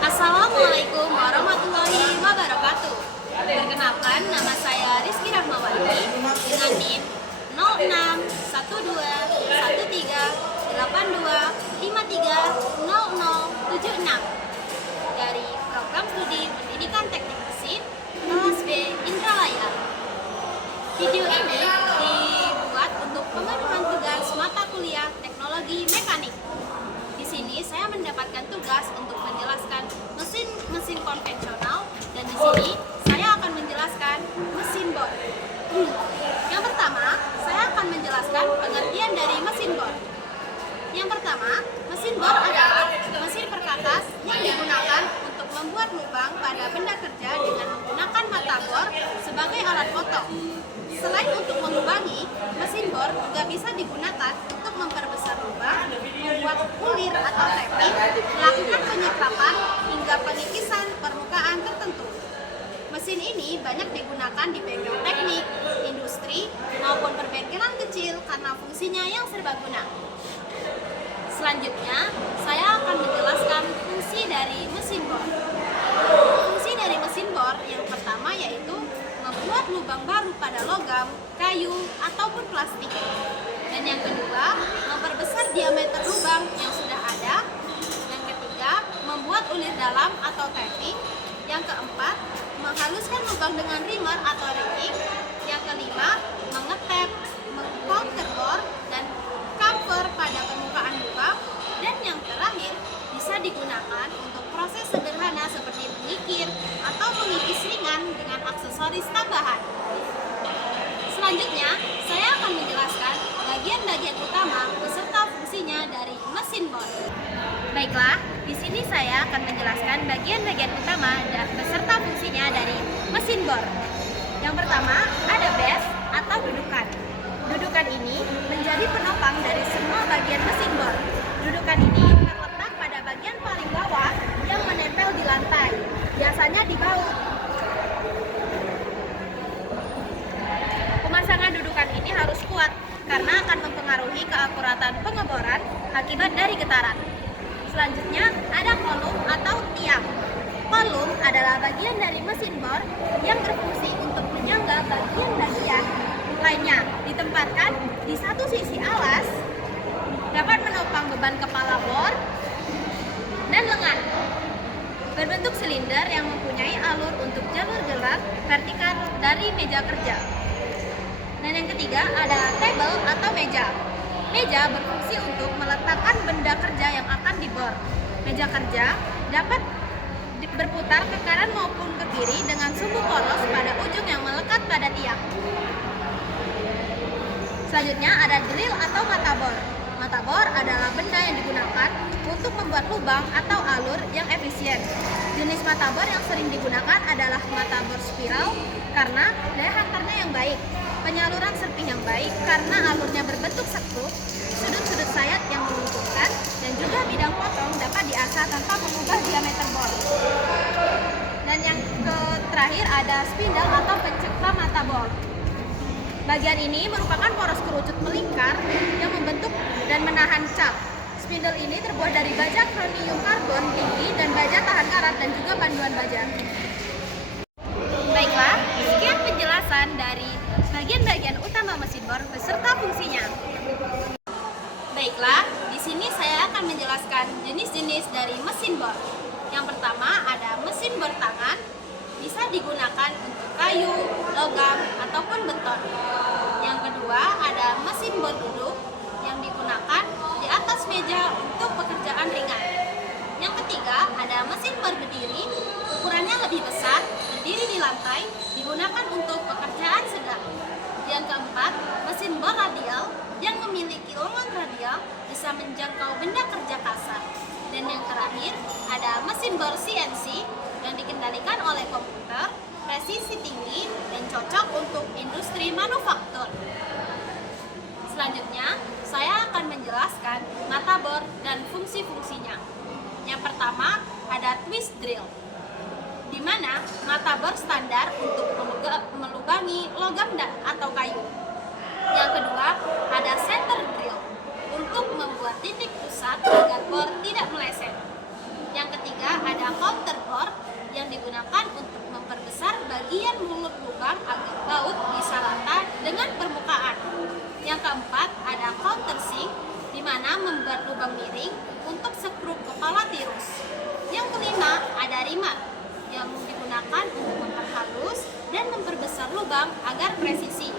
Assalamualaikum warahmatullahi wabarakatuh. Perkenalkan, nama saya Rizky Rahmawati dengan NIM 06131382530076 dari Program Studi Pendidikan Teknik Mesin kelas B Indralaya. Video ini dibuat untuk pemenuhan tugas mata kuliah Teknologi Mekanik. Di sini saya mendapatkan tugas untuk menjelaskan mesin konvensional, dan di sini saya akan menjelaskan mesin bor. Yang pertama, saya akan menjelaskan pengertian dari mesin bor. Yang pertama, mesin bor adalah mesin perkakas yang digunakan untuk membuat lubang pada benda kerja dengan menggunakan mata bor sebagai alat potong. Selain untuk melubangi, mesin bor juga bisa digunakan untuk memperbesar lubang, membuat kulir atau tapping, melakukan penyekapan, hingga pengikisan permukaan tertentu. Mesin ini banyak digunakan di bengkel teknik, industri, maupun perbengkelan kecil karena fungsinya yang serbaguna. Selanjutnya, saya akan menjelaskan fungsi dari mesin bor. Fungsi dari mesin bor yang pertama yaitu membuat lubang baru pada logam, kayu, ataupun plastik. Dan yang kedua, memperbesar diameter lubang yang sudah ada. Yang ketiga, membuat ulir dalam atau tapping. Yang keempat, menghaluskan lubang dengan rimer atau ringing. Yang kelima, mengetep, mengcounter bor, dan cover pada permukaan lubang. Dan yang terakhir, bisa digunakan untuk proses sederhana seperti mengikir atau mengikis ringan dengan aksesoris tambahan. Selanjutnya, saya akan menjelaskan bagian-bagian utama beserta fungsinya dari mesin bor. Baiklah, di sini saya akan menjelaskan bagian-bagian utama dan beserta fungsinya dari mesin bor. Yang pertama, ada base atau dudukan. Dudukan ini menjadi penopang dari semua bagian mesin bor. Dudukan ini terletak pada bagian paling bawah yang menempel di lantai, biasanya di baut. Pemasangan dudukan ini harus kuat karena akan mempengaruhi keakuratan pengeboran akibat dari getaran. Selanjutnya ada kolom atau tiang. Kolom adalah bagian dari mesin bor yang berfungsi untuk menyangga bagian-bagian lainnya, ditempatkan di satu sisi alas, dapat menopang beban kepala bor dan lengan. Berbentuk silinder yang mempunyai alur untuk jalur gerak vertikal dari meja kerja. Dan yang ketiga ada table atau meja. Meja berfungsi untuk meletakkan benda kerja yang akan dibor. Meja kerja dapat berputar ke kanan maupun ke kiri dengan sumbu polos pada ujung yang melekat pada tiang. Selanjutnya ada drill atau mata bor. Mata bor adalah benda yang digunakan untuk membuat lubang atau alur yang efisien. Jenis mata bor yang sering digunakan adalah mata bor spiral karena daya hantarnya yang baik, penyaluran serping yang baik karena alurnya berbentuk sekrup, sudut-sudut sayat yang menguntungkan, dan juga bidang potong dapat diasah tanpa mengubah diameter bor. Dan yang terakhir ada spindle atau pencekla mata bor. Bagian ini merupakan poros kerucut melingkar yang membentuk dan menahan cap. Spindle ini terbuat dari baja kronium karbon tinggi dan baja tahan karat dan juga panduan baja. Baiklah, sekian penjelasan dari bagian-bagian utama mesin bor beserta fungsinya. Baiklah, di sini saya akan menjelaskan jenis-jenis dari mesin bor. Yang pertama ada mesin bor tangan, bisa digunakan untuk kayu, logam, ataupun beton. Yang kedua ada mesin bor duduk yang digunakan di atas meja untuk pekerjaan ringan. Yang ketiga ada mesin bor berdiri, ukurannya lebih besar, berdiri di lantai, digunakan untuk pekerjaan sedang. Yang keempat, mesin bor radial yang memiliki lowongan radial bisa menjangkau benda kerja kasar. Dan yang terakhir, ada mesin bor CNC yang dikendalikan oleh komputer, presisi tinggi, dan cocok untuk industri manufaktur. Selanjutnya, saya akan menjelaskan mata bor dan fungsi-fungsinya. Yang pertama, ada twist drill, di mana mata bor standar untuk melubangi logam atau kayu. Yang kedua, ada center drill untuk membuat titik pusat agar bor tidak meleset. Yang ketiga, ada lubang agar baut bisa rata dengan permukaan. Yang keempat, ada countersink, di mana membuat lubang miring untuk sekrup kepala tirus. Yang kelima, ada rimar, yang digunakan untuk memperhalus dan memperbesar lubang agar presisi.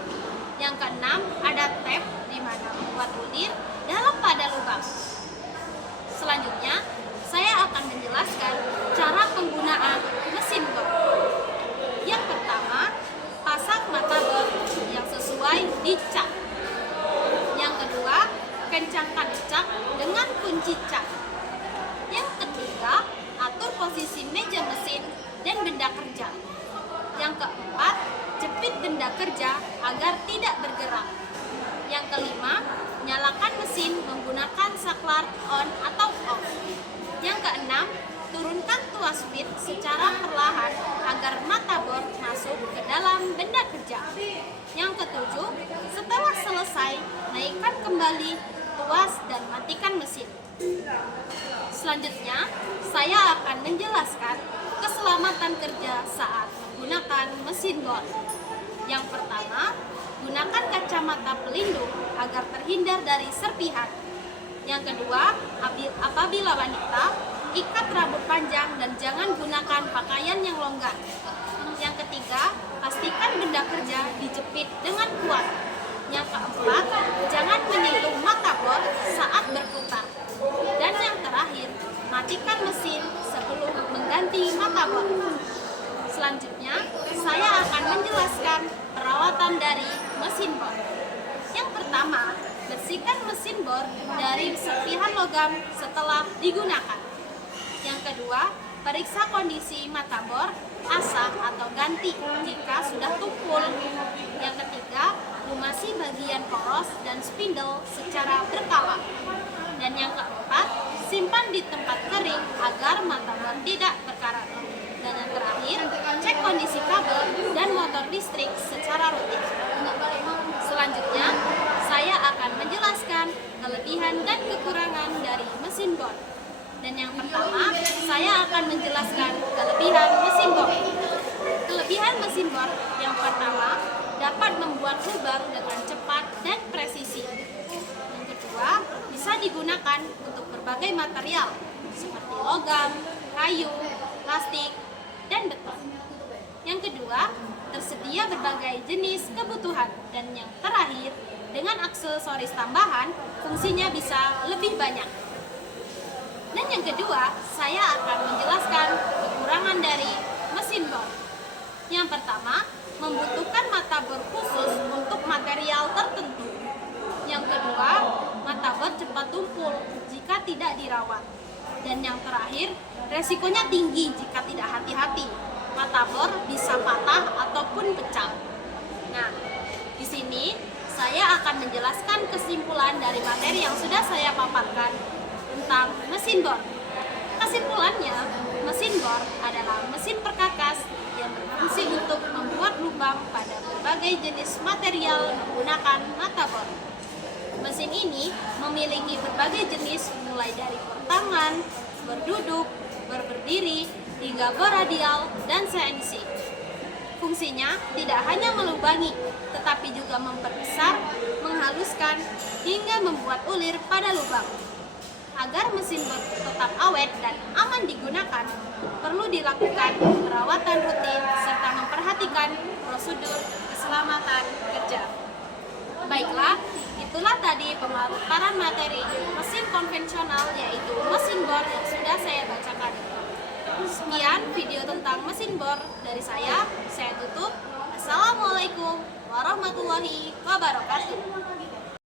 Yang keenam, ada tape, di mana membuat bulir dalam pada lubang. Selanjutnya, saya akan menjelaskan cara penggunaan mesin bor. Yang pertama, pasang mata bor yang sesuai di cak. Yang kedua, kencangkan cak dengan kunci cak. Yang ketiga, atur posisi meja mesin dan benda kerja. Yang keempat, jepit benda kerja agar tidak bergerak. Yang kelima, nyalakan mesin menggunakan saklar on atau off. Yang keenam, turunkan tuas speed secara perlahan agar mata bor masuk ke dalam benda kerja. Yang ketujuh, setelah selesai, naikkan kembali tuas dan matikan mesin. Selanjutnya, saya akan menjelaskan keselamatan kerja saat menggunakan mesin bor. Yang pertama, gunakan kacamata pelindung agar terhindar dari serpihan. Yang kedua, apabila wanita, ikat rambut panjang dan jangan gunakan pakaian yang longgar. Yang ketiga, pastikan benda kerja dijepit dengan kuat. Yang keempat, jangan menyentuh mata bor saat berputar. Dan yang terakhir, matikan mesin sebelum mengganti mata bor. Selanjutnya, saya akan menjelaskan perawatan dari mesin bor. Yang pertama, bersihkan mesin bor dari serpihan logam setelah digunakan. Yang kedua, periksa kondisi mata bor, asah atau ganti jika sudah tumpul. Yang ketiga, lumasi bagian poros dan spindle secara berkala. Dan yang keempat, simpan di tempat kering agar mata bor tidak berkarat. Dan yang terakhir, cek kondisi kabel dan motor listrik secara rutin. Selanjutnya, saya akan menjelaskan kelebihan dan kekurangan dari mesin bor. Dan yang pertama, saya akan menjelaskan kelebihan mesin bor. Kelebihan mesin bor yang pertama, dapat membuat lubang dengan cepat dan presisi. Yang kedua, bisa digunakan untuk berbagai material seperti logam, kayu, plastik, dan beton. Yang kedua, tersedia berbagai jenis kebutuhan. Dan yang terakhir, dengan aksesoris tambahan, fungsinya bisa lebih banyak. Dan yang kedua, saya akan menjelaskan kekurangan dari mesin bor. Yang pertama, membutuhkan mata bor khusus untuk material tertentu. Yang kedua, mata bor cepat tumpul jika tidak dirawat. Dan yang terakhir, resikonya tinggi jika tidak hati-hati. Mata bor bisa patah ataupun pecah. Nah, di sini saya akan menjelaskan kesimpulan dari materi yang sudah saya paparkan tentang mesin bor. Kesimpulannya, mesin bor adalah mesin perkakas yang berfungsi untuk membuat lubang pada berbagai jenis material menggunakan mata bor. Mesin ini memiliki berbagai jenis mulai dari bor tangan, berduduk, berdiri, hingga bor radial dan CNC. Fungsinya tidak hanya melubangi, tetapi juga memperbesar, menghaluskan, hingga membuat ulir pada lubang. Agar mesin bor tetap awet dan aman digunakan, perlu dilakukan perawatan rutin serta memperhatikan prosedur keselamatan kerja. Baiklah, itulah tadi pemaparan materi mesin konvensional yaitu mesin bor yang sudah saya bacakan. Sekian video tentang mesin bor dari saya tutup. Assalamualaikum warahmatullahi wabarakatuh.